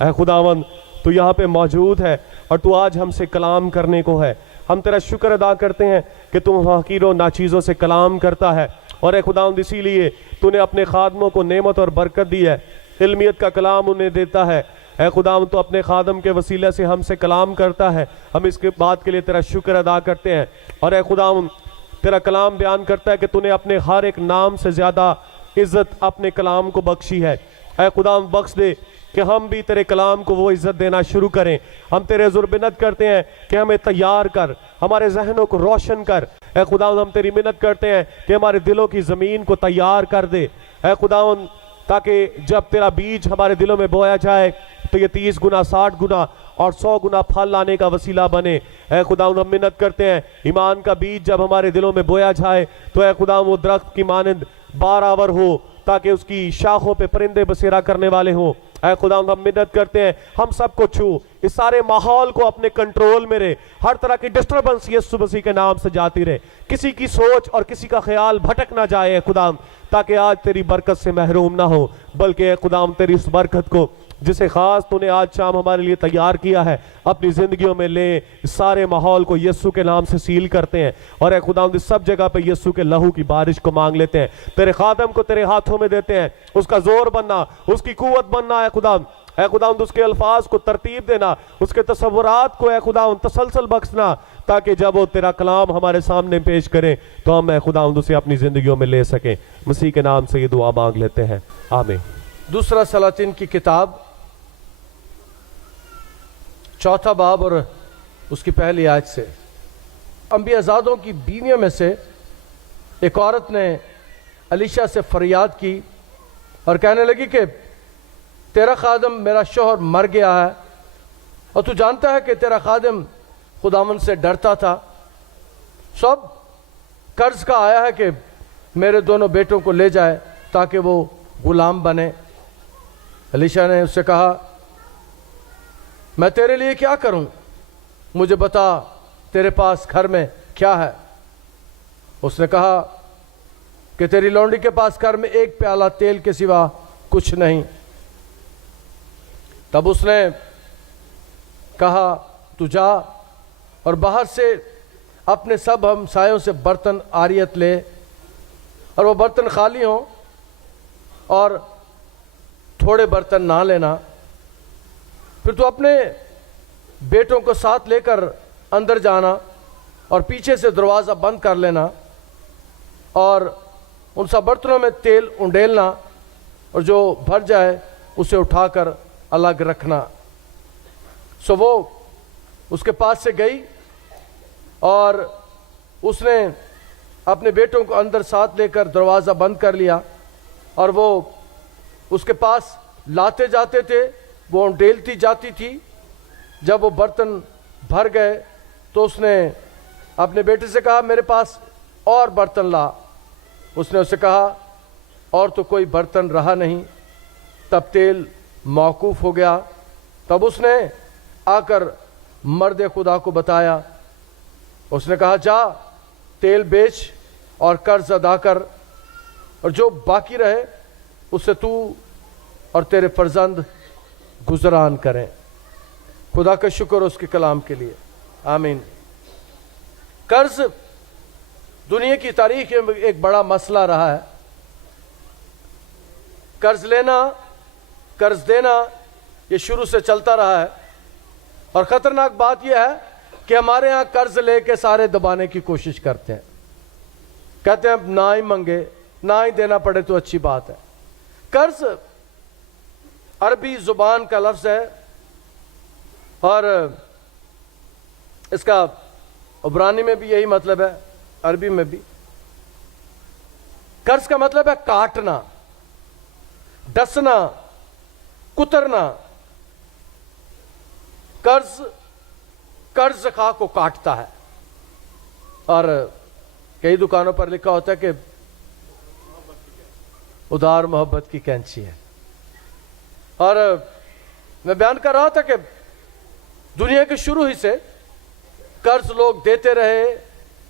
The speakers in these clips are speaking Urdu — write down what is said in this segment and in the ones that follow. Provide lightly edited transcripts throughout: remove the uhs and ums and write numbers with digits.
اے خداوند تو یہاں پہ موجود ہے اور تو آج ہم سے کلام کرنے کو ہے. ہم تیرا شکر ادا کرتے ہیں کہ تو حقیر و ناچیزوں سے کلام کرتا ہے. اور اے خداوند اسی لیے تو نے اپنے خادموں کو نعمت اور برکت دی ہے, علمیت کا کلام انہیں دیتا ہے. اے خداوند تو اپنے خادم کے وسیلے سے ہم سے کلام کرتا ہے. ہم اس کے بات کے لیے تیرا شکر ادا کرتے ہیں. اور اے خداوند تیرا کلام بیان کرتا ہے کہ تو نے اپنے ہر ایک نام سے زیادہ عزت اپنے کلام کو بخشی ہے. اے خداوند بخش دے کہ ہم بھی تیرے کلام کو وہ عزت دینا شروع کریں. ہم تیرے حضور منت کرتے ہیں کہ ہمیں تیار کر, ہمارے ذہنوں کو روشن کر. اے خداوند ہم تیری منت کرتے ہیں کہ ہمارے دلوں کی زمین کو تیار کر دے. اے خداوند تاکہ جب تیرا بیج ہمارے دلوں میں بویا جائے تو یہ 30 گنا 60 گنا اور 100 گنا پھل لانے کا وسیلہ بنے. اے خداوند ہم منت کرتے ہیں ایمان کا بیج جب ہمارے دلوں میں بویا جائے تو اے خداوند وہ درخت کی مانند بارآور ہو تاکہ اس کی شاخوں پہ پرندے بسیرا کرنے والے ہوں. اے خداوند ہم منت کرتے ہیں ہم سب کو چھو, اس سارے ماحول کو اپنے کنٹرول میں رہے, ہر طرح کی ڈسٹربنس یسوع مسیح کے نام سے جاتی رہے, کسی کی سوچ اور کسی کا خیال بھٹک نہ جائے اے خداوند, تاکہ آج تیری برکت سے محروم نہ ہو, بلکہ اے خداوند تیری اس برکت کو جسے خاص تو نے آج شام ہمارے لیے تیار کیا ہے اپنی زندگیوں میں لے. اس سارے ماحول کو یسوع کے نام سے سیل کرتے ہیں اور اے خداوند اس سب جگہ پہ یسوع کے لہو کی بارش کو مانگ لیتے ہیں. تیرے خادم کو تیرے ہاتھوں میں دیتے ہیں, اس کا زور بننا, اس کی قوت بننا اے خداوند. اے خداوند اس کے الفاظ کو ترتیب دینا, اس کے تصورات کو اے خداوند تسلسل بخشنا, تاکہ جب وہ تیرا کلام ہمارے سامنے پیش کریں تو ہم اے خداوند اسے اپنی زندگیوں میں لے سکیں. مسیح کے نام سے یہ دعا مانگ لیتے ہیں, آمین. دوسرا سلاطین کی کتاب 4 باب اور اس کی پہلی آیت سے. انبیاء زادوں کی بیویوں میں سے ایک عورت نے الیشا سے فریاد کی اور کہنے لگی کہ تیرا خادم میرا شوہر مر گیا ہے, اور تو جانتا ہے کہ تیرا خادم خداوند سے ڈرتا تھا. سب قرض کا آیا ہے کہ میرے دونوں بیٹوں کو لے جائے تاکہ وہ غلام بنے. الیشا نے اس سے کہا میں تیرے لیے کیا کروں, مجھے بتا تیرے پاس گھر میں کیا ہے. اس نے کہا کہ تیری لونڈی کے پاس گھر میں ایک پیالہ تیل کے سوا کچھ نہیں. تب اس نے کہا تو جا اور باہر سے اپنے سب ہمسایوں سے برتن عاریت لے, اور وہ برتن خالی ہوں اور تھوڑے برتن نہ لینا. پھر تو اپنے بیٹوں کو ساتھ لے کر اندر جانا اور پیچھے سے دروازہ بند کر لینا, اور ان سب برتنوں میں تیل انڈیلنا, اور جو بھر جائے اسے اٹھا کر الگ رکھنا. سو وہ اس کے پاس سے گئی اور اس نے اپنے بیٹوں کو اندر ساتھ لے کر دروازہ بند کر لیا, اور وہ اس کے پاس لاتے جاتے تھے, وہ انڈیلتی جاتی تھی. جب وہ برتن بھر گئے تو اس نے اپنے بیٹے سے کہا میرے پاس اور برتن لا. اس نے اسے کہا اور تو کوئی برتن رہا نہیں. تب تیل موقوف ہو گیا. تب اس نے آ کر مرد خدا کو بتایا. اس نے کہا جا تیل بیچ اور قرض ادا کر, اور جو باقی رہے اس سے تو اور تیرے فرزند گزران کریں. خدا کا شکر اس کے کلام کے لیے, آمین. قرض دنیا کی تاریخ میں ایک بڑا مسئلہ رہا ہے. قرض لینا, قرض دینا یہ شروع سے چلتا رہا ہے, اور خطرناک بات یہ ہے کہ ہمارے ہاں قرض لے کے سارے دبانے کی کوشش کرتے ہیں. کہتے ہیں نہ ہی منگے, نہ ہی دینا پڑے تو اچھی بات ہے. قرض عربی زبان کا لفظ ہے, اور اس کا عبرانی میں بھی یہی مطلب ہے, عربی میں بھی. قرض کا مطلب ہے کاٹنا, ڈسنا, کترنا. قرض خواہ کو کاٹتا ہے. اور کئی دکانوں پر لکھا ہوتا ہے کہ ادھار محبت کی کینچی ہے. اور میں بیان کر رہا تھا کہ دنیا کے شروع ہی سے قرض لوگ دیتے رہے,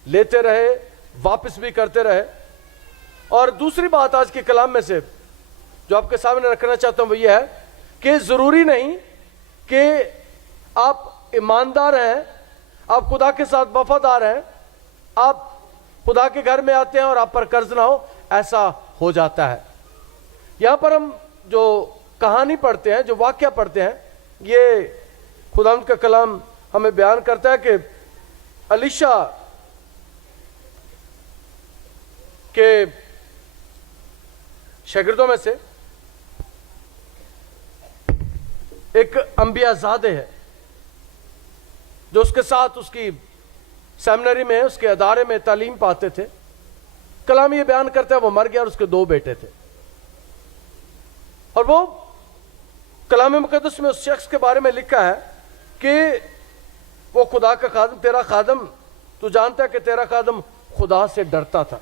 لیتے رہے, واپس بھی کرتے رہے. اور دوسری بات آج کے کلام میں سے جو آپ کے سامنے رکھنا چاہتا ہوں وہ یہ ہے کہ ضروری نہیں کہ آپ ایماندار ہیں, آپ خدا کے ساتھ وفادار ہیں, آپ خدا کے گھر میں آتے ہیں اور آپ پر قرض نہ ہو, ایسا ہو جاتا ہے. یہاں پر ہم جو کہانی پڑھتے ہیں, جو واقعہ پڑھتے ہیں, یہ خداوند کا کلام ہمیں بیان کرتا ہے کہ الیشا کے شاگردوں میں سے ایک انبیاء زادے ہے جو اس کے ساتھ اس کی سیمنری میں, اس کے ادارے میں تعلیم پاتے تھے. کلام یہ بیان کرتا ہے وہ مر گیا اور اس کے 2 بیٹے تھے. اور وہ کلام مقدس میں اس شخص کے بارے میں لکھا ہے کہ وہ خدا کا خادم, تیرا خادم, تو جانتا ہے کہ تیرا خادم خدا سے ڈرتا تھا.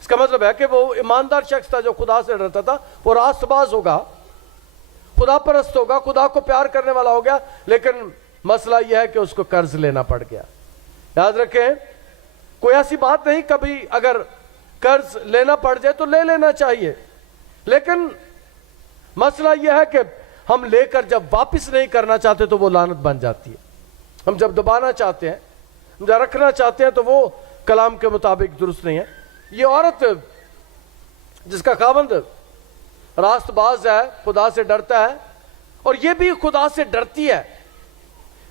اس کا مطلب ہے کہ وہ ایماندار شخص تھا جو خدا سے ڈرتا تھا. وہ راست باز ہوگا, خدا پرست ہوگا, خدا کو پیار کرنے والا ہو گیا, لیکن مسئلہ یہ ہے کہ اس کو قرض لینا پڑ گیا. یاد رکھیں, کوئی ایسی بات نہیں, کبھی اگر قرض لینا پڑ جائے تو لے لینا چاہیے, لیکن مسئلہ یہ ہے کہ ہم لے کر جب واپس نہیں کرنا چاہتے تو وہ لعنت بن جاتی ہے. ہم جب دبانا چاہتے ہیں, ہم جب رکھنا چاہتے ہیں تو وہ کلام کے مطابق درست نہیں ہے. یہ عورت جس کا خاوند راست باز ہے, خدا سے ڈرتا ہے, اور یہ بھی خدا سے ڈرتی ہے,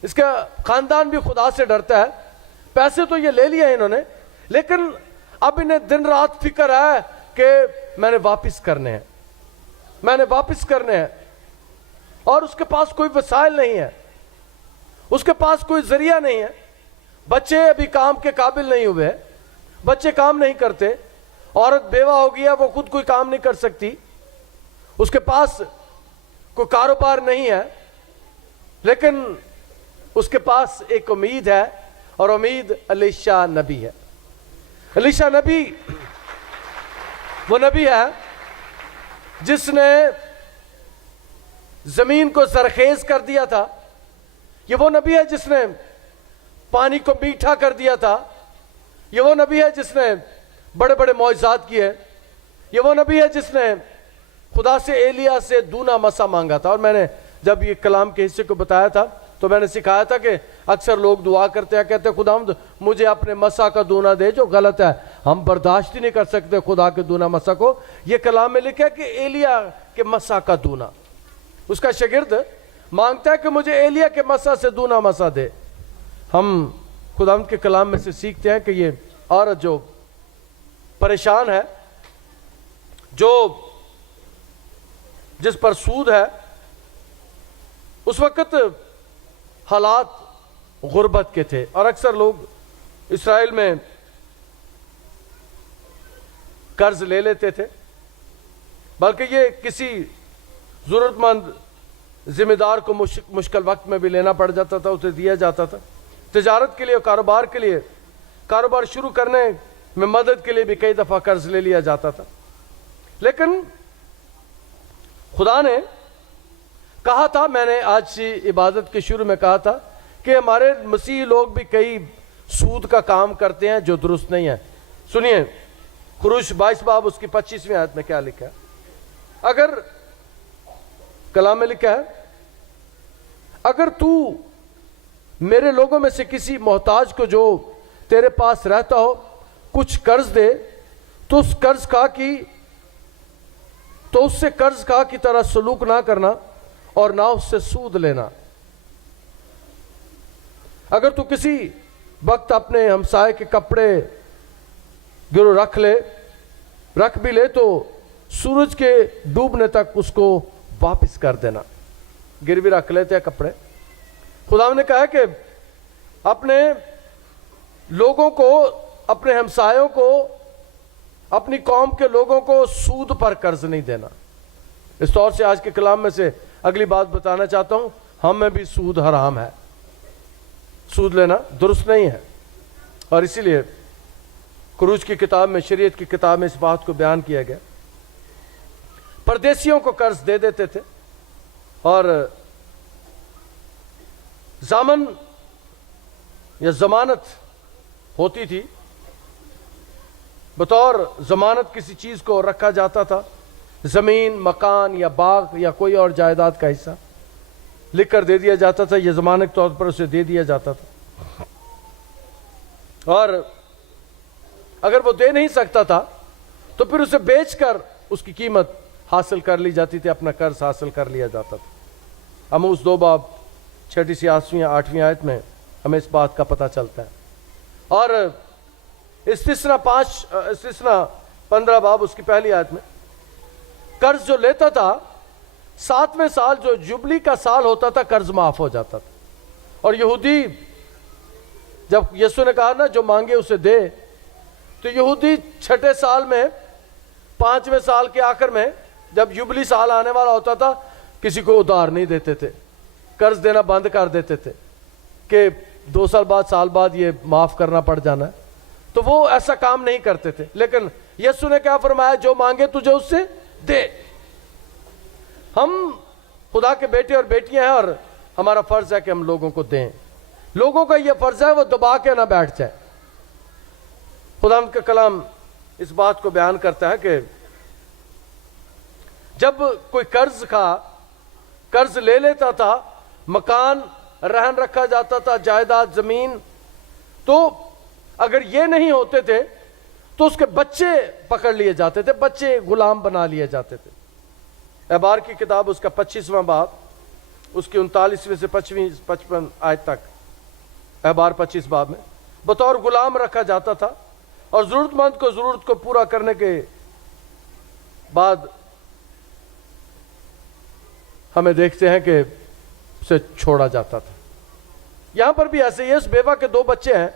اس کا خاندان بھی خدا سے ڈرتا ہے. پیسے تو یہ لے لیے انہوں نے, لیکن اب انہیں دن رات فکر ہے کہ میں نے واپس کرنے ہیں, میں نے واپس کرنے ہیں. اور اس کے پاس کوئی وسائل نہیں ہے, اس کے پاس کوئی ذریعہ نہیں ہے. بچے ابھی کام کے قابل نہیں ہوئے, بچے کام نہیں کرتے, عورت بیوہ ہو گیا, وہ خود کوئی کام نہیں کر سکتی, اس کے پاس کوئی کاروبار نہیں ہے, لیکن اس کے پاس ایک امید ہے, اور امید الیشا نبی ہے. الیشا نبی وہ نبی ہے جس نے زمین کو زرخیز کر دیا تھا. یہ وہ نبی ہے جس نے پانی کو میٹھا کر دیا تھا. یہ وہ نبی ہے جس نے بڑے بڑے معجزات کیے. یہ وہ نبی ہے جس نے خدا سے ایلیا سے دونا مسا مانگا تھا. اور میں نے جب یہ کلام کے حصے کو بتایا تھا تو میں نے سکھایا تھا کہ اکثر لوگ دعا کرتے ہیں, کہتے ہیں خداوند مجھے اپنے مسا کا دونا دے, جو غلط ہے. ہم برداشت ہی نہیں کر سکتے خدا کے دونا مسا کو. یہ کلام میں لکھا ہے کہ ایلیا کے مسا کا دونا, اس کا شاگرد مانگتا ہے کہ مجھے ایلیا کے مسا سے دونا مسا دے. ہم خداوند کے کلام میں سے سیکھتے ہیں کہ یہ عورت جو پریشان ہے, جو جس پر سود ہے, اس وقت حالات غربت کے تھے, اور اکثر لوگ اسرائیل میں قرض لے لیتے تھے, بلکہ یہ کسی ضرورت مند ذمہ دار کو مشکل وقت میں بھی لینا پڑ جاتا تھا, اسے دیا جاتا تھا. تجارت کے لیے, کاروبار کے لیے, کاروبار شروع کرنے میں مدد کے لیے بھی کئی دفعہ قرض لے لیا جاتا تھا. لیکن خدا نے کہا تھا, میں نے آج کی عبادت کے شروع میں کہا تھا کہ ہمارے مسیحی لوگ بھی کئی سود کا کام کرتے ہیں جو درست نہیں ہے. سنیے خروج 22 باب اس کی 25ویں آیت میں کیا لکھا ہے. اگر کلام میں لکھا ہے, اگر تو میرے لوگوں میں سے کسی محتاج کو جو تیرے پاس رہتا ہو کچھ قرض دے, تو اس سے قرض کا کی طرح سلوک نہ کرنا اور نہ اس سے سود لینا. اگر تو کسی وقت اپنے ہمسائے کے کپڑے گرو رکھ بھی لے تو سورج کے ڈوبنے تک اس کو واپس کر دینا. گروی رکھ لیتے ہیں کپڑے. خدا نے کہا کہ اپنے لوگوں کو, اپنے ہمسایوں کو, اپنی قوم کے لوگوں کو سود پر قرض نہیں دینا. اس طور سے آج کے کلام میں سے اگلی بات بتانا چاہتا ہوں, ہم میں بھی سود حرام ہے, سود لینا درست نہیں ہے. اور اسی لیے خروج کی کتاب میں, شریعت کی کتاب میں اس بات کو بیان کیا گیا. پردیسیوں کو قرض دے دیتے تھے, اور ضامن یا ضمانت ہوتی تھی, بطور ضمانت کسی چیز کو رکھا جاتا تھا, زمین, مکان یا باغ یا کوئی اور جائیداد کا حصہ. لکھ کر دے دیا جاتا تھا، یہ ضمانت کے طور پر اسے دے دیا جاتا تھا، اور اگر وہ دے نہیں سکتا تھا تو پھر اسے بیچ کر اس کی قیمت حاصل کر لی جاتی تھی، اپنا قرض حاصل کر لیا جاتا تھا۔ ہم اس 2 باب 6 سے 8ویں آیت میں ہمیں اس بات کا پتہ چلتا ہے، اور استثنا 15 باب اس کی پہلی آیت میں قرض جو لیتا تھا 7ویں سال جو جبلی کا سال ہوتا تھا قرض معاف ہو جاتا تھا۔ اور یہودی جب یسوع نے کہا نا جو مانگے اسے دے، تو یہودی 6 سال میں 5ویں سال کے آخر میں جب جبلی سال آنے والا ہوتا تھا کسی کو ادھار نہیں دیتے تھے، قرض دینا بند کر دیتے تھے کہ 2 سال بعد سال بعد یہ معاف کرنا پڑ جانا ہے، تو وہ ایسا کام نہیں کرتے تھے۔ لیکن یسوع نے کیا فرمایا؟ جو مانگے تجھے اس سے دے۔ ہم خدا کے بیٹے اور بیٹیاں ہیں، اور ہمارا فرض ہے کہ ہم لوگوں کو دیں۔ لوگوں کا یہ فرض ہے وہ دبا کے نہ بیٹھ جائے۔ خدا کا کلام اس بات کو بیان کرتا ہے کہ جب کوئی قرض لے لیتا تھا، مکان رہن رکھا جاتا تھا، جائیداد زمین، تو اگر یہ نہیں ہوتے تھے تو اس کے بچے پکڑ لیے جاتے تھے، بچے غلام بنا لیے جاتے تھے۔ احبار کی کتاب اس کا 25واں باب اس کی 39 سے 55 آیت تک، احبار 25 باب میں بطور غلام رکھا جاتا تھا، اور ضرورت مند کو ضرورت کو پورا کرنے کے بعد ہمیں دیکھتے ہیں کہ اسے چھوڑا جاتا تھا۔ یہاں پر بھی ایسے ہی ہے، اس بیوہ کے 2 بچے ہیں،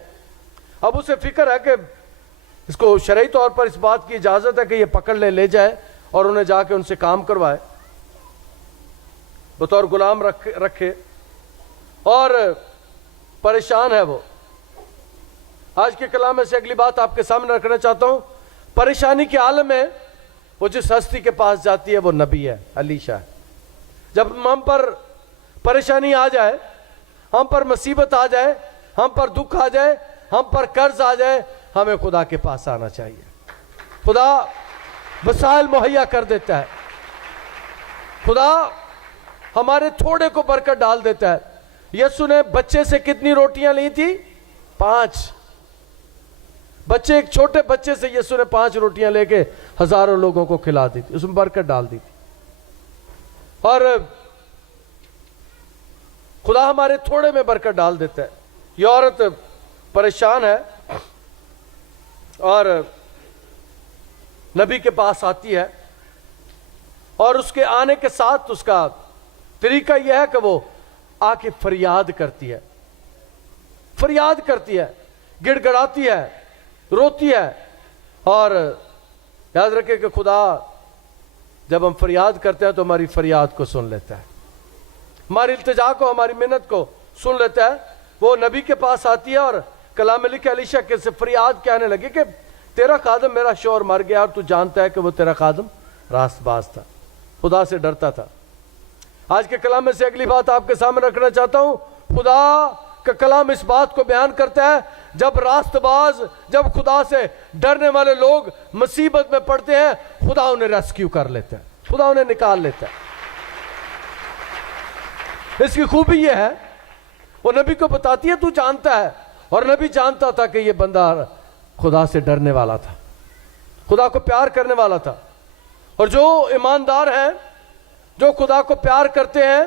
اب اسے فکر ہے کہ اس کو شرعی طور پر اس بات کی اجازت ہے کہ یہ پکڑ لے جائے اور انہیں جا کے ان سے کام کروائے، بطور غلام رکھے، اور پریشان ہے وہ۔ آج کے کلام میں سے اگلی بات آپ کے سامنے رکھنا چاہتا ہوں، پریشانی کے عالم میں وہ جس ہستی کے پاس جاتی ہے وہ نبی ہے، علیشہ ہے۔ جب ہم پر پریشانی آ جائے، ہم پر مصیبت آ جائے، ہم پر دکھ آ جائے، ہم پر قرض آ جائے، ہمیں خدا کے پاس آنا چاہیے۔ خدا وسائل مہیا کر دیتا ہے، خدا ہمارے تھوڑے کو برکت ڈال دیتا ہے۔ یسوع نے بچے سے کتنی روٹیاں لی تھی؟ 5 بچے، ایک چھوٹے بچے سے یسوع نے 5 روٹیاں لے کے ہزاروں لوگوں کو کھلا دی تھی، اس میں برکت ڈال دی تھی۔ اور خدا ہمارے تھوڑے میں برکت ڈال دیتا ہے۔ یہ عورت پریشان ہے اور نبی کے پاس آتی ہے، اور اس کے آنے کے ساتھ اس کا طریقہ یہ ہے کہ وہ آ کے فریاد کرتی ہے، گڑ گڑاتی ہے، روتی ہے۔ اور یاد رکھے کہ خدا جب ہم فریاد کرتے ہیں تو ہماری فریاد کو سن لیتا ہے، ہماری التجا کو، ہماری منت کو سن لیتا ہے۔ وہ نبی کے پاس آتی ہے اور کلام میں لکھا علیشہ کے سے فریاد کہنے لگی کہ تیرا خادم میرا شوہر مر گیا، اور تو جانتا ہے کہ وہ تیرا خادم راست باز تھا، خدا سے ڈرتا تھا۔ آج کے کلام میں سے اگلی بات آپ کے سامنے رکھنا چاہتا ہوں، خدا کا کلام اس بات کو بیان کرتا ہے جب راست باز، جب خدا سے ڈرنے والے لوگ مصیبت میں پڑتے ہیں، خدا انہیں ریسکیو کر لیتا ہے، خدا انہیں نکال لیتا ہے۔ اس کی خوبی یہ ہے، وہ نبی کو بتاتی ہے تو جانتا ہے، اور نبی جانتا تھا کہ یہ بندہ خدا سے ڈرنے والا تھا، خدا کو پیار کرنے والا تھا۔ اور جو ایماندار ہیں، جو خدا کو پیار کرتے ہیں،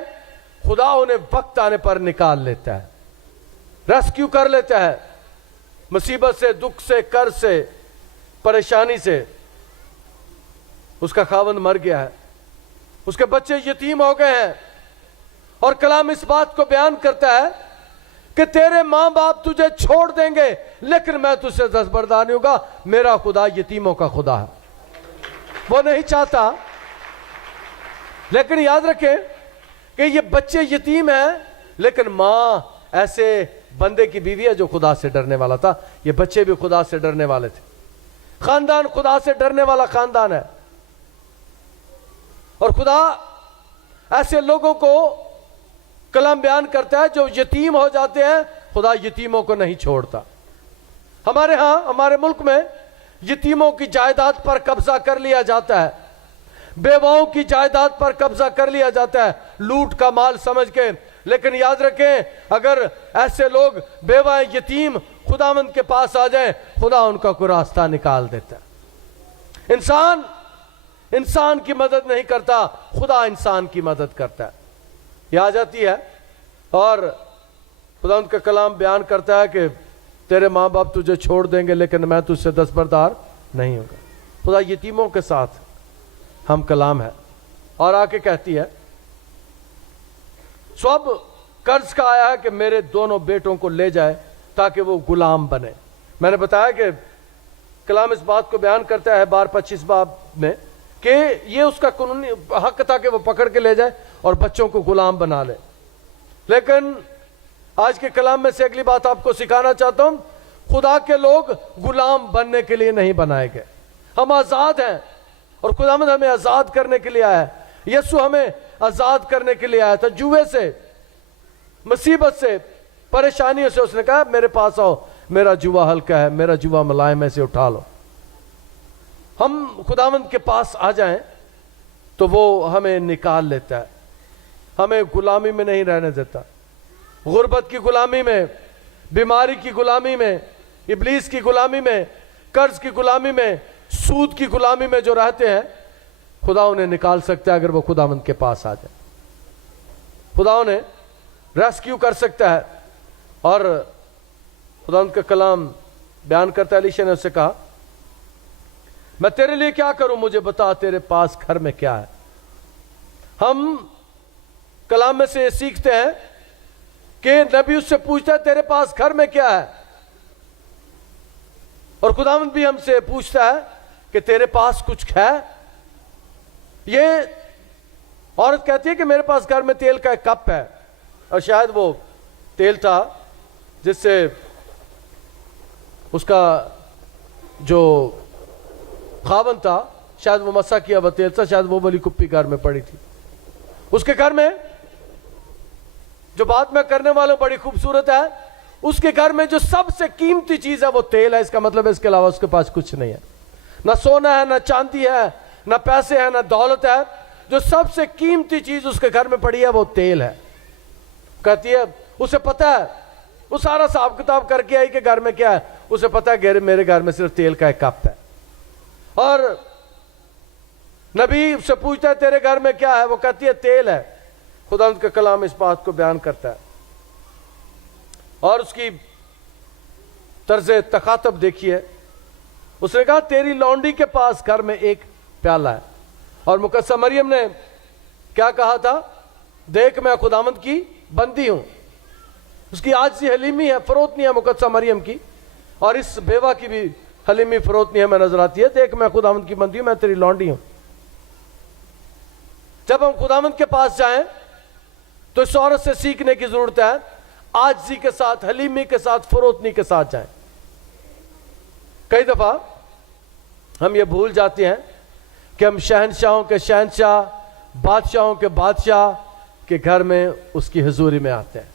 خدا انہیں وقت آنے پر نکال لیتا ہے، ریسکیو کر لیتا ہے مصیبت سے، دکھ سے، قرض سے، پریشانی سے۔ اس کا خاوند مر گیا ہے، اس کے بچے یتیم ہو گئے ہیں، اور کلام اس بات کو بیان کرتا ہے کہ تیرے ماں باپ تجھے چھوڑ دیں گے لیکن میں تجھ سے دستبردار نہیں ہوگا۔ میرا خدا یتیموں کا خدا ہے، وہ نہیں چاہتا، لیکن یاد رکھیں کہ یہ بچے یتیم ہیں، لیکن ماں ایسے بندے کی بیوی ہے جو خدا سے ڈرنے والا تھا۔ یہ بچے بھی خدا سے ڈرنے والے تھے، خاندان خدا سے ڈرنے والا خاندان ہے۔ اور خدا ایسے لوگوں کو کلام بیان کرتا ہے جو یتیم ہو جاتے ہیں، خدا یتیموں کو نہیں چھوڑتا۔ ہمارے ہاں، ہمارے ملک میں یتیموں کی جائیداد پر قبضہ کر لیا جاتا ہے، بیواؤں کی جائیداد پر قبضہ کر لیا جاتا ہے، لوٹ کا مال سمجھ کے. لیکن یاد رکھیں اگر ایسے لوگ بیوہ یتیم خداوند کے پاس آ جائیں خدا ان کا کوئی راستہ نکال دیتا ہے. انسان کی مدد نہیں کرتا, خدا انسان کی مدد کرتا ہے. یہ آ جاتی ہے اور خدا ان کا کلام بیان کرتا ہے کہ تیرے ماں باپ تجھے چھوڑ دیں گے لیکن میں تجھ سے دستبردار نہیں ہوں گا. خدا یتیموں کے ساتھ ہم کلام ہے. اور آ کے کہتی ہے سو اب قرض کا آیا ہے کہ میرے دونوں بیٹوں کو لے جائے تاکہ وہ غلام بنے. میں نے بتایا کہ کلام اس بات کو بیان کرتا ہے 25 باب میں کہ یہ اس کا قانونی حق تھا کہ وہ پکڑ کے لے جائے اور بچوں کو غلام بنا لے. لیکن آج کے کلام میں سے اگلی بات آپ کو سکھانا چاہتا ہوں, خدا کے لوگ غلام بننے کے لیے نہیں بنائے گئے. ہم آزاد ہیں اور خداوند ہمیں آزاد کرنے کے لیے آیا ہے. یسوع ہمیں آزاد کرنے کے لیے آیا تھا جوے سے, مصیبت سے, پریشانیوں سے. اس نے کہا میرے پاس آؤ, میرا جوا ہلکا ہے, میرا جوا ملائم ہے, سے اٹھا لو. ہم خداوند کے پاس آ جائیں تو وہ ہمیں نکال لیتا ہے, ہمیں غلامی میں نہیں رہنے دیتا. غربت کی غلامی میں, بیماری کی غلامی میں, ابلیس کی غلامی میں, قرض کی غلامی میں, سود کی غلامی میں جو رہتے ہیں خدا انہیں نکال سکتا ہے اگر وہ خداوند کے پاس آ جائے. خدا انہیں ریسکیو کر سکتا ہے. اور خداوند کا کلام بیان کرتا ہے, الیشا نے اس سے کہا میں تیرے لیے کیا کروں, مجھے بتا تیرے پاس گھر میں کیا ہے. ہم کلام میں سے یہ سیکھتے ہیں کہ نبی اس سے پوچھتا ہے تیرے پاس گھر میں کیا ہے, اور خداوند بھی ہم سے پوچھتا ہے کہ تیرے پاس کچھ ہے. یہ عورت کہتی ہے کہ میرے پاس گھر میں تیل کا ایک کپ ہے, اور شاید وہ تیل تھا جس سے اس کا جو خاوند تھا شاید وہ مسا کیا ہوا تیل تھا, شاید وہ والی کپی گھر میں پڑی تھی. اس کے گھر میں جو بات میں کرنے والوں بڑی خوبصورت ہے, اس کے گھر میں جو سب سے قیمتی چیز ہے وہ تیل ہے. اس کا مطلب ہے اس کے علاوہ اس کے پاس کچھ نہیں ہے, نہ سونا ہے, نہ چاندی ہے, نہ پیسے ہیں, نہ دولت ہے. جو سب سے قیمتی چیز اس کے گھر میں پڑی ہے وہ تیل ہے. کہتی ہے اسے پتا ہے, وہ سارا حساب کتاب کر کے آئی کہ گھر میں کیا ہے. اسے پتا ہے میرے گھر میں صرف تیل کا ایک کپ ہے. اور نبی سے پوچھتا ہے تیرے گھر میں کیا ہے, وہ کہتی ہے تیل ہے. خدا ان کا کلام اس بات کو بیان کرتا ہے. اور اس کی طرز تخاطب دیکھیے, اس نے کہا تیری لونڈی کے پاس گھر میں ایک پیالہ ہے. اور مقدسہ مریم نے کیا کہا تھا, دیکھ میں خداوند کی بندی ہوں. اس کی عاجزی حلیمی ہے, فروتنی ہے مقدسہ مریم کی, اور اس بیوہ کی بھی حلیمی فروتنی ہمیں نظر آتی ہے. دیکھ میں خداوند کی بندی ہوں, میں تیری لونڈی ہوں. جب ہم خداوند کے پاس جائیں تو اس عورت سے سیکھنے کی ضرورت ہے, عاجزی کے ساتھ, حلیمی کے ساتھ, فروتنی کے ساتھ جائیں. کئی دفعہ ہم یہ بھول جاتے ہیں کہ ہم شہنشاہوں کے شہنشاہ, بادشاہوں کے بادشاہ کے گھر میں اس کی حضوری میں آتے ہیں.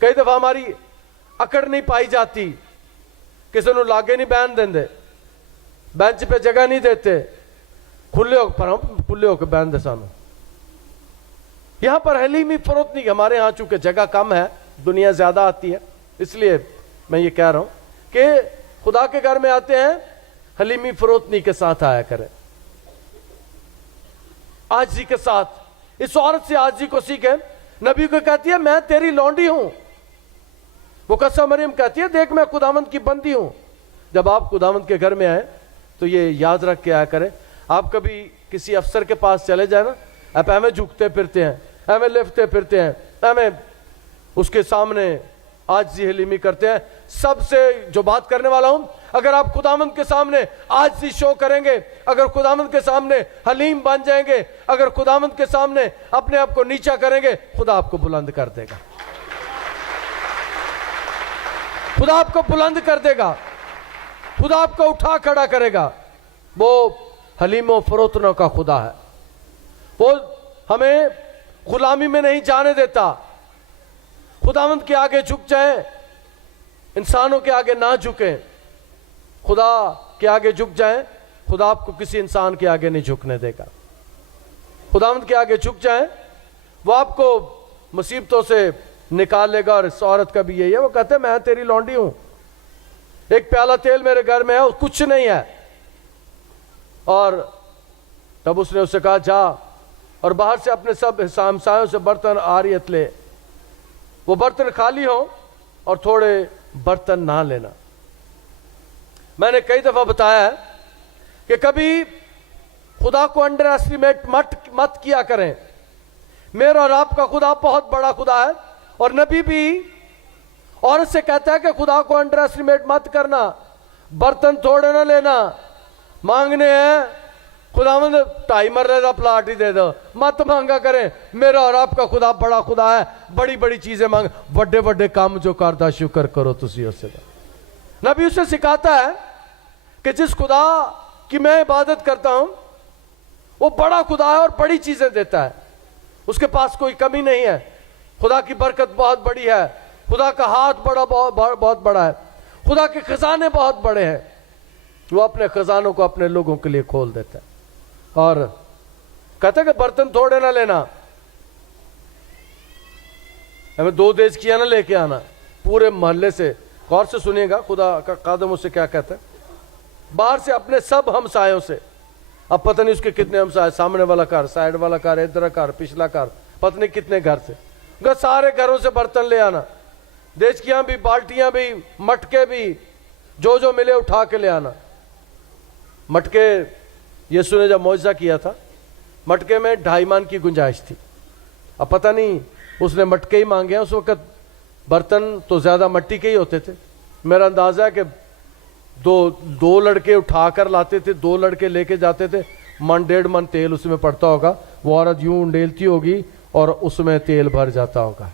کئی دفعہ ہماری اکڑ نہیں پائی جاتی, کسی نے لاگے نہیں بہن دیں دے, بینچ پہ جگہ نہیں دیتے, کھلے ہو پر ہم کھلے ہو کے بہن دے سانو. یہاں پر حلیمی فروتنی, ہمارے ہاں چونکہ جگہ کم ہے, دنیا زیادہ آتی ہے, اس لیے میں یہ کہہ رہا ہوں کہ خدا کے گھر میں آتے ہیں حلیمی فروتنی کے ساتھ آیا کریں, عاجزی کے ساتھ. اس عورت سے عاجزی کو سیکھیں. نبی کو کہتی ہے میں تیری لونڈی ہوں. مقدسہ مریم کہتی ہے دیکھ میں خداوند کی بندی ہوں. جب آپ خداوند کے گھر میں آئیں تو یہ یاد رکھ کے آیا کریں. آپ کبھی کسی افسر کے پاس چلے جائیں نا, آپ ہمیں جھکتے پھرتے ہیں, ہمیں لفتے پھرتے ہیں, ہمیں اس کے سامنے عاجزی حلیمی کرتے ہیں. سب سے جو بات کرنے والا ہوں, اگر آپ خداوند کے سامنے عاجزی شو کریں گے, اگر خداوند کے سامنے حلیم بن جائیں گے, اگر خداوند کے سامنے اپنے آپ کو نیچا کریں گے, خدا آپ کو بلند کر دے گا. خدا آپ کو بلند کر دے گا, خدا آپ کو اٹھا کھڑا کرے گا. وہ حلیم و فروتنوں کا خدا ہے. وہ ہمیں غلامی میں نہیں جانے دیتا. خداوند کے آگے جھک جائیں, انسانوں کے آگے نہ جھکیں. خدا کے آگے جھک جائیں, خدا آپ کو کسی انسان کے آگے نہیں جھکنے دے گا. خداوند کے آگے جھک جائیں, وہ آپ کو مصیبتوں سے نکال لے گا. اور اس عورت کا بھی یہی ہے, وہ کہتے ہیں میں تیری لونڈی ہوں, ایک پیالہ تیل میرے گھر میں ہے, کچھ نہیں ہے. اور تب اس نے اسے کہا جا اور باہر سے اپنے سب ہمسایوں سے برتن عاریت لے, وہ برتن خالی ہوں اور تھوڑے برتن نہ لینا. میں نے کئی دفعہ بتایا ہے کہ کبھی خدا کو انڈر ایسٹیمیٹ مت کیا کریں. میرا اور آپ کا خدا بہت بڑا خدا ہے, اور نبی بھی عورت سے کہتا ہے کہ خدا کو انڈر ایسٹیمیٹ مت کرنا, برتن تھوڑے نہ لینا, مانگنے ہیں خداوند 2.5 مرلے دا پلاٹ ہی دے دو, مت مانگا کریں. میرا اور آپ کا خدا بڑا خدا ہے, بڑی بڑی چیزیں مانگ, بڑے بڑے کام جو کرتا شکر کرو تسی اس سے. نبی اسے سکھاتا ہے کہ جس خدا کی میں عبادت کرتا ہوں وہ بڑا خدا ہے اور بڑی چیزیں دیتا ہے, اس کے پاس کوئی کمی نہیں ہے. خدا کی برکت بہت بڑی ہے, خدا کا ہاتھ بہت بڑا ہے, خدا کے خزانے بہت بڑے ہیں. وہ اپنے خزانوں کو اپنے لوگوں کے لیے کھول دیتا ہے. اور کہتا ہے کہ برتن تھوڑے نہ لینا, ہمیں 2 دیچکیاں نہ لے کے آنا پورے محلے سے. غور سے سنیے گا خدا کا خادم اسے کیا کہتا ہے, باہر سے اپنے سب ہمسایوں سے. اب پتہ نہیں اس کے کتنے ہمسائے, سامنے والا گھر, سائیڈ والا گھر, ادھر گھر, پچھلا گھر, پتہ نہیں کتنے گھر سے, سارے گھروں سے برتن لے آنا, دیچکیاں بھی, بالٹیاں بھی, مٹکے بھی, جو جو ملے اٹھا کے لے آنا. مٹکے یسوع نے جب معجزہ کیا تھا مٹکے میں 2.5 من کی گنجائش تھی. اب پتہ نہیں اس نے مٹکے ہی مانگے ہیں, اس وقت برتن تو زیادہ مٹی کے ہی ہوتے تھے. میرا اندازہ ہے کہ دو لڑکے اٹھا کر لاتے تھے, 2 لڑکے لے کے جاتے تھے, 1.5 من تیل اس میں پڑتا ہوگا, وہ عورت یوں انڈیلتی ہوگی اور اس میں تیل بھر جاتا ہوگا.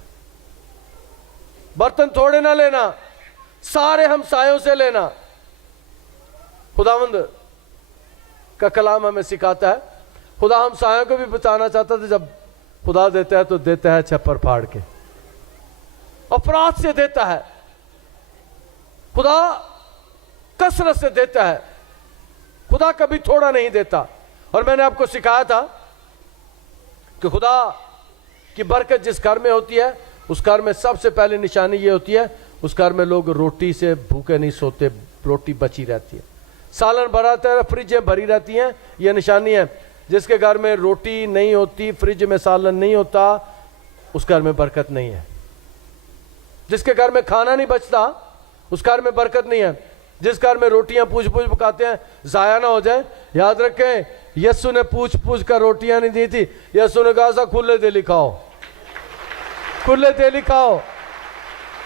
برتن تھوڑے نہ لینا, سارے ہمسایوں سے لینا. خداوند کا کلام ہمیں سکھاتا ہے, خدا ہمسایوں کو بھی بتانا چاہتا تھا جب خدا دیتا ہے تو دیتا ہے چھپر پھاڑ کے, افراد سے دیتا ہے. خدا کثرت سے دیتا ہے, خدا کبھی تھوڑا نہیں دیتا. اور میں نے آپ کو سکھایا تھا کہ خدا کی برکت جس گھر میں ہوتی ہے اس گھر میں سب سے پہلے نشانی یہ ہوتی ہے, اس گھر میں لوگ روٹی سے بھوکے نہیں سوتے, روٹی بچی رہتی ہے. سالن بھرا رہتا ہے, فریجیں بھری رہتی ہیں, یہ نشانی ہے. جس کے گھر میں روٹی نہیں ہوتی, فریج میں سالن نہیں ہوتا, اس گھر میں برکت نہیں ہے. جس کے گھر میں کھانا نہیں بچتا اس گھر میں برکت نہیں ہے. جس گھر میں روٹیاں پوچھ پکاتے ہیں ضائع نہ ہو جائے, یاد رکھیں یسوع نے پوچھ کر روٹیاں نہیں دی تھی. یسوع نے کہا تھا کھلے دل کھاؤ, کھلے دل کھاؤ,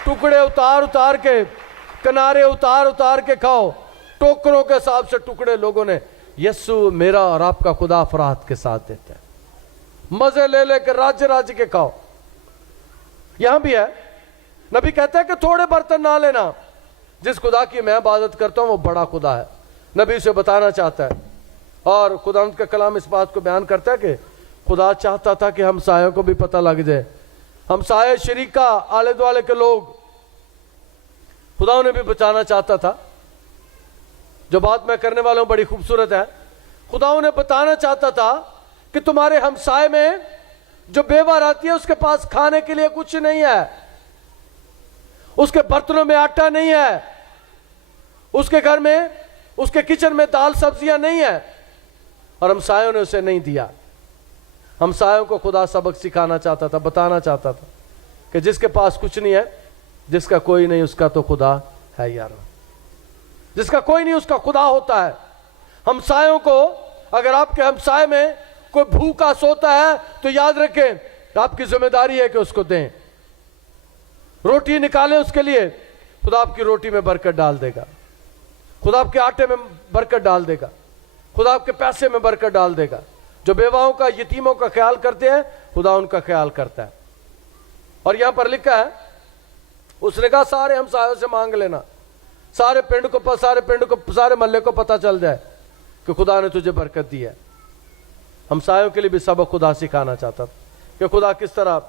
ٹکڑے اتار کے, کنارے اتار کے کھاؤ, ٹوکروں کے حساب سے ٹکڑے لوگوں نے. یسوع میرا اور آپ کا خدا افراد کے ساتھ دیتا ہے, مزے لے کے راج کے کھاؤ. یہاں بھی ہے, نبی کہتا ہے کہ تھوڑے برتن نہ لینا. جس خدا کی میں عبادت کرتا ہوں وہ بڑا خدا ہے, نبی اسے بتانا چاہتا ہے. اور خداوند کا کلام اس بات کو بیان کرتا ہے کہ خدا چاہتا تھا کہ ہمسایوں کو بھی پتہ لگ جائے, ہمسائے, شریکہ, آلے دوالے کے لوگ. خدا انہیں بھی بچانا چاہتا تھا. جو بات میں کرنے والا ہوں بڑی خوبصورت ہے. خدا انہیں بتانا چاہتا تھا کہ تمہارے ہمسائے میں جو بیوہ رہتی ہے اس کے پاس کھانے کے لیے کچھ نہیں ہے, اس کے برتنوں میں آٹا نہیں ہے, اس کے گھر میں, اس کے کچن میں دال سبزیاں نہیں ہیں, اور ہمسایوں نے اسے نہیں دیا. ہمسایوں کو خدا سبق سکھانا چاہتا تھا, بتانا چاہتا تھا کہ جس کے پاس کچھ نہیں ہے, جس کا کوئی نہیں اس کا تو خدا ہے یار. جس کا کوئی نہیں اس کا خدا ہوتا ہے. ہمسایوں کو, اگر آپ کے ہمسائے میں کوئی بھوکا سوتا ہے تو یاد رکھیں آپ کی ذمہ داری ہے کہ اس کو دیں, روٹی نکالیں اس کے لیے. خدا آپ کی روٹی میں برکت ڈال دے گا, خدا آپ کے آٹے میں برکت ڈال دے گا, خدا آپ کے پیسے میں برکت ڈال دے گا. جو بیواؤں کا, یتیموں کا خیال کرتے ہیں خدا ان کا خیال کرتا ہے. اور یہاں پر لکھا ہے, اس نے کہا سارے ہمسایوں سے مانگ لینا, سارے محلے کو پتہ چل جائے کہ خدا نے تجھے برکت دی ہے. ہمسایوں کے لیے بھی سبق خدا سکھانا چاہتا تھا کہ خدا کس طرح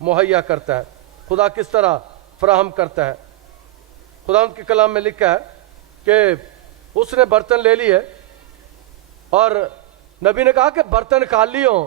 مہیا کرتا ہے, خدا کس طرح فراہم کرتا ہے. خدا ان کے کلام میں لکھا ہے کہ اس نے برتن لے لیے اور نبی نے کہا کہ برتن خالی ہوں.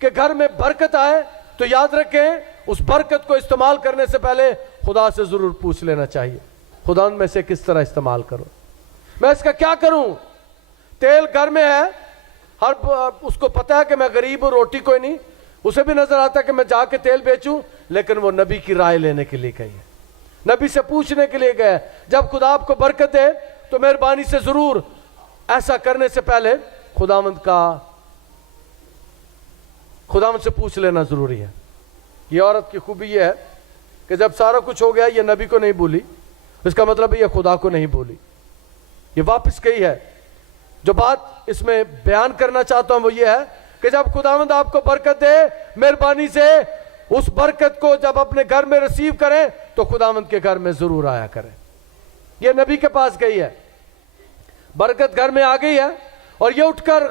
کہ گھر میں برکت آئے تو یاد رکھیں اس برکت کو استعمال کرنے سے پہلے خدا سے ضرور پوچھ لینا چاہیے، خدا میں سے کس طرح استعمال کروں، میں اس کا کیا کروں؟ تیل گھر میں ہے، ہر اس کو پتا ہے کہ میں غریب ہوں، روٹی کوئی نہیں، اسے بھی نظر آتا ہے کہ میں جا کے تیل بیچوں، لیکن وہ نبی کی رائے لینے کے لیے گئی ہے، نبی سے پوچھنے کے لیے گئے۔ جب خدا آپ کو برکت دے تو مہربانی سے ضرور ایسا کرنے سے پہلے خداوند سے پوچھ لینا ضروری ہے۔ یہ عورت کی خوبی یہ ہے کہ جب سارا کچھ ہو گیا یہ نبی کو نہیں بولی، اس کا مطلب یہ خدا کو نہیں بولی، یہ واپس گئی ہے۔ جو بات اس میں بیان کرنا چاہتا ہوں وہ یہ ہے کہ جب خداوند آپ کو برکت دے، مہربانی سے اس برکت کو جب اپنے گھر میں ریسیو کریں تو خداوند کے گھر میں ضرور آیا کریں۔ یہ نبی کے پاس گئی ہے، برکت گھر میں آ گئی ہے، اور یہ اٹھ کر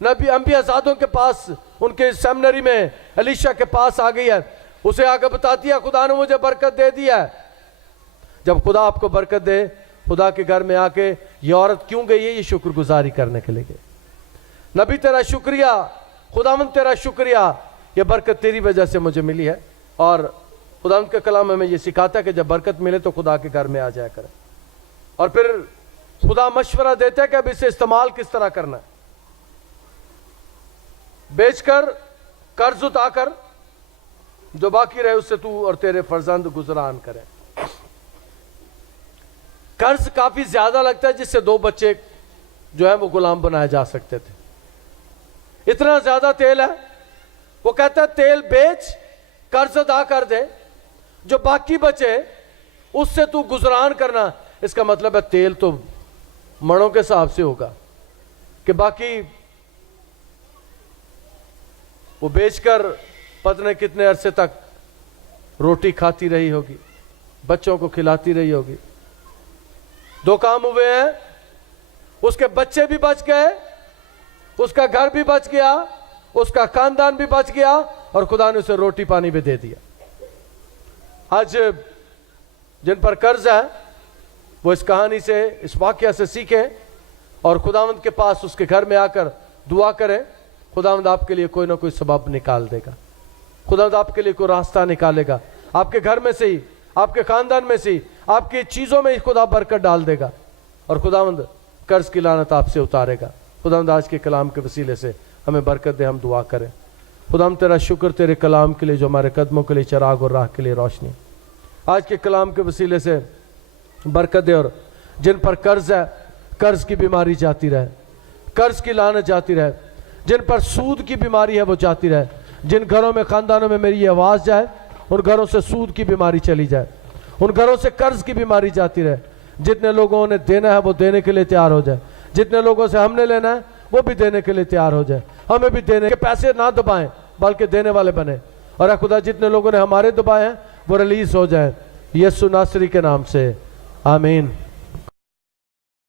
نبی انبیاء زادوں کے پاس، ان کے سیمنری میں الیشا کے پاس آ گئی ہے، اسے آگے بتاتی ہے خدا نے مجھے برکت دے دی ہے۔ جب خدا آپ کو برکت دے، خدا کے گھر میں آ کے یہ عورت کیوں گئی ہے؟ یہ شکر گزاری کرنے کے لیے گئی۔ نبی تیرا شکریہ، خداوند تیرا شکریہ، یہ برکت تیری وجہ سے مجھے ملی ہے۔ اور خداوند کا کلام ہمیں یہ سکھاتا ہے کہ جب برکت ملے تو خدا کے گھر میں آ جایا کرے، اور پھر خدا مشورہ دیتا ہے کہ اب اسے استعمال کس طرح کرنا ہے۔ بیچ کر، قرض اٹھا کر، جو باقی رہے اس سے تو اور تیرے فرزند گزران کریں۔ قرض کافی زیادہ لگتا ہے جس سے 2 بچے جو ہیں وہ غلام بنائے جا سکتے تھے، اتنا زیادہ تیل ہے۔ وہ کہتا ہے تیل بیچ، قرض ادا کر دے، جو باقی بچے اس سے تو گزران کرنا۔ اس کا مطلب ہے تیل تو مڑوں کے حساب سے ہوگا کہ باقی وہ بیچ کر پتہ نہیں کتنے عرصے تک روٹی کھاتی رہی ہوگی، بچوں کو کھلاتی رہی ہوگی۔ 2 کام ہوئے ہیں، اس کے بچے بھی بچ گئے، اس کا گھر بھی بچ گیا، اس کا خاندان بھی بچ گیا، اور خدا نے اسے روٹی پانی بھی دے دیا۔ آج جن پر قرض ہے وہ اس کہانی سے، اس واقعہ سے سیکھیں اور خداوند کے پاس اس کے گھر میں آ کر دعا کریں۔ خداوند آپ کے لیے کوئی نہ کوئی سبب نکال دے گا، خداوند آپ کے لیے کوئی راستہ نکالے گا، آپ کے گھر میں سے ہی، آپ کے خاندان میں سے ہی، آپ کی چیزوں میں ہی خدا برکت ڈال دے گا، اور خداوند قرض کی لعنت آپ سے اتارے گا۔ خداوند آج کے کلام کے وسیلے سے ہمیں برکت دے، ہم دعا کریں۔ خداوند تیرا شکر تیرے کلام کے لیے جو ہمارے قدموں کے لیے چراغ اور راہ کے لیے روشنی۔ آج کے کلام کے وسیلے سے برکت دے، اور جن پر قرض ہے قرض کی بیماری جاتی رہے، قرض کی لعنت جاتی رہے، جن پر سود کی بیماری ہے وہ جاتی رہے، جن گھروں میں خاندانوں میں میری یہ آواز جائے ان گھروں سے سود کی بیماری چلی جائے، ان گھروں سے قرض کی بیماری جاتی رہے۔ جتنے لوگوں نے دینا ہے وہ دینے کے لیے تیار ہو جائے، جتنے لوگوں سے ہم نے لینا ہے وہ بھی دینے کے لیے تیار ہو جائے۔ ہمیں بھی دینے کے پیسے نہ دبائیں بلکہ دینے والے بنے، اور اے خدا جتنے لوگوں نے ہمارے دبائے ہیں وہ ریلیز ہو جائیں، یسوع ناصری کے نام سے، آمین۔